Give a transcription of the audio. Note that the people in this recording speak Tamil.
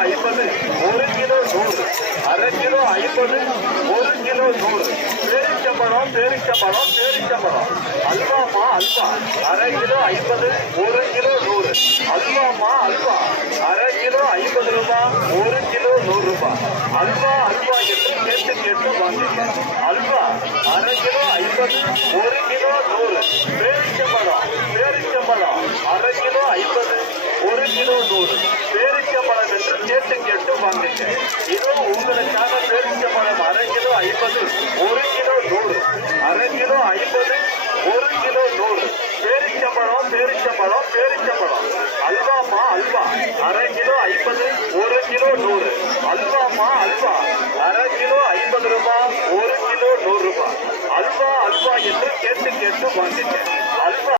50, 1 கிலோ 100, அரை கிலோ 50, 1 கிலோ 100. பேரிச்சம்பழம் பேரிச்சம்பழம் பேரிச்சம்பழம். அல்வாமா அல்வா அரை கிலோ 50, 1 கிலோ 100. அல்வாமா அல்வா அரை கிலோ 50 ரூபாய், 1 கிலோ 100 ரூபாய். அல்வா அல்வா என்று கேட்டு கேட்டு வாங்குங்க. அல்வா அரை கிலோ 50, 1 கிலோ 100. பேரிச்சம்பழம் பேரிச்சம்பழம் அரை கிலோ 50, 1 கிலோ 100. பேரிச்சம்பழம் என்று கேட்டு கேட்டு வாங்குங்க. இதோ உங்களுக்கான பேரிச்சம்பழம் அரை கிலோ 50, 1 கிலோ 100. அரை கிலோ 50, 1 கிலோ 100. பேரிச்சம்பழம் பேரிச்சம்பழம் பேரிச்சம்பழம். அல்வாமா அல்வா அரை கிலோ 50, 1 கிலோ 100. அல்வாமா அல்வா அரை கிலோ 50 ரூபாய், 1 கிலோ 100 ரூபாய். அல்வா அல்வா என்று கேட்டு கேட்டு வாங்குங்க. அல்வா